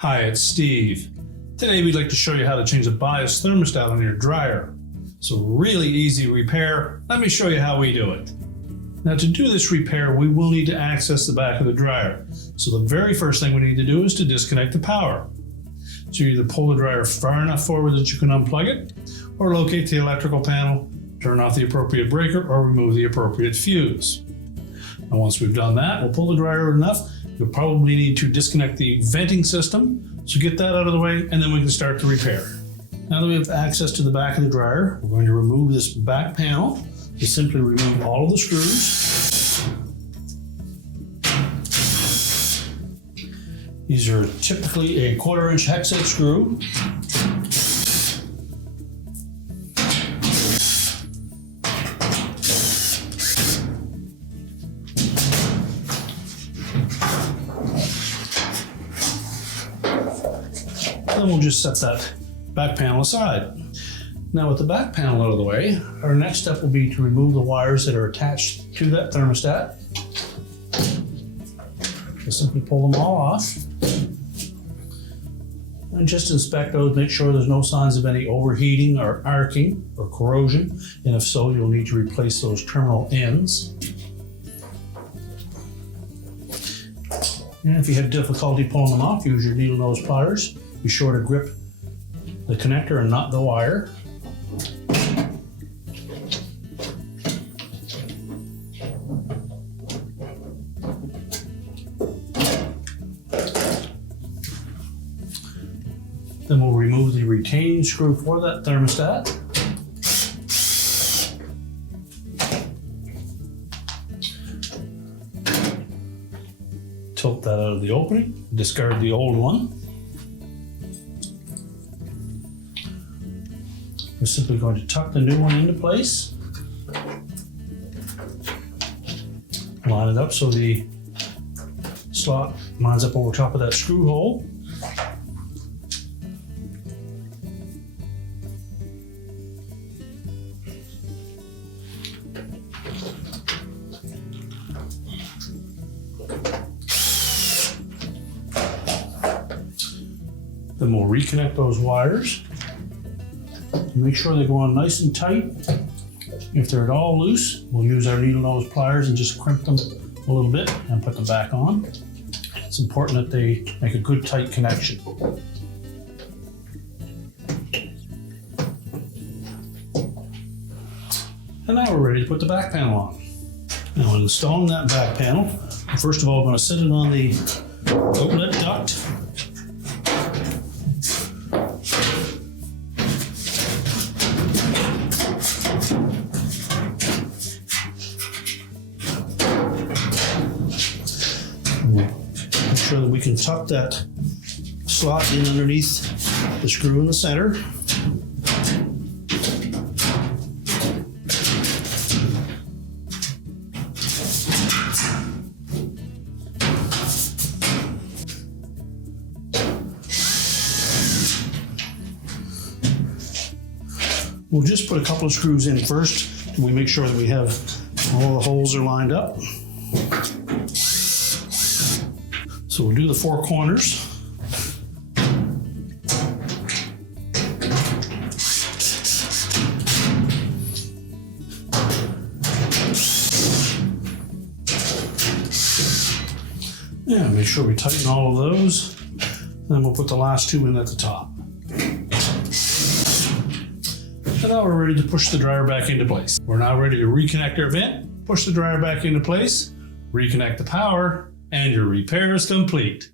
Hi, it's Steve. Today we'd like to show you how to change the bias thermostat on your dryer. It's a really easy repair. Let me show you how we do it. Now to do this repair, we will need to access the back of the dryer. So the very first thing we need to do is to disconnect the power. So you either pull the dryer far enough forward that you can unplug it, or locate the electrical panel, turn off the appropriate breaker, or remove the appropriate fuse. And once we've done that, we'll pull the dryer enough. You'll probably need to disconnect the venting system. So get that out of the way, and then we can start the repair. Now that we have access to the back of the dryer, we're going to remove this back panel. You simply remove all of the screws. These are typically a 1/4 inch hex head screw. Then we'll just set that back panel aside. Now with the back panel out of the way, our next step will be to remove the wires that are attached to that thermostat. Just simply pull them all off. And just inspect those, make sure there's no signs of any overheating or arcing or corrosion. And if so, you'll need to replace those terminal ends. And if you have difficulty pulling them off, use your needle nose pliers. Be sure to grip the connector and not the wire. Then we'll remove the retaining screw for that thermostat. Tilt that out of the opening, discard the old one. We're simply going to tuck the new one into place. Line it up so the slot lines up over top of that screw hole. Then we'll reconnect those wires. Make sure they go on nice and tight. If they're at all loose, we'll use our needle nose pliers and just crimp them a little bit and put them back on. It's important that they make a good tight connection. And now we're ready to put the back panel on. Now installing that back panel, first of all, I'm going to set it on the outlet duct. Make sure that we can tuck that slot in underneath the screw in the center. We'll just put a couple of screws in first, and we make sure that we have all the holes are lined up. So we'll do the 4 corners. Yeah, make sure we tighten all of those. Then we'll put the last 2 in at the top. And now we're ready to push the dryer back into place. We're now ready to reconnect our vent, push the dryer back into place, reconnect the power, and your repair is complete.